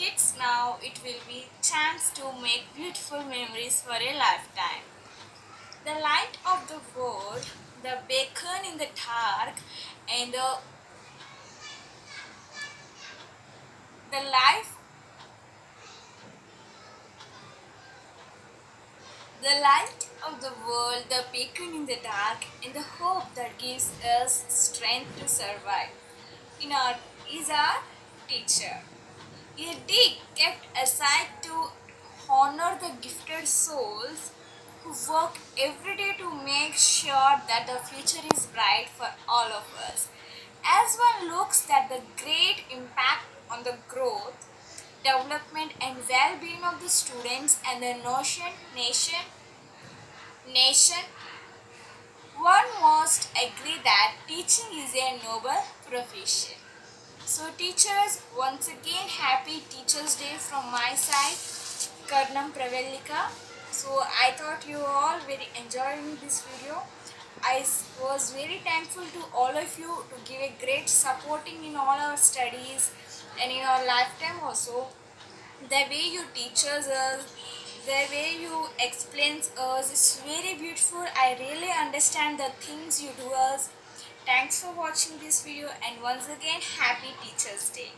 Kids now it will be chance to make beautiful memories for a lifetime. The light of the world, the beacon in the dark, and the life, the light of the world, the beacon in the dark, and the hope that gives us strength to survive. In our is our teacher. A day kept aside to honor the gifted souls who work every day to make sure that the future is bright for all of us. As one looks at the great impact on the growth, development and well-being of the students and the nation, one must agree that teaching is a noble profession. So teachers, once again happy Teachers Day from my side, Karnam Pravalika. So I thought you all very enjoying this video. Was very thankful to all of you to give a great supporting in all our studies and in our lifetime also. The way you teach us, the way you explain us is very beautiful. I really understand the things you do us. Thanks for watching this video and once again happy Teachers Day.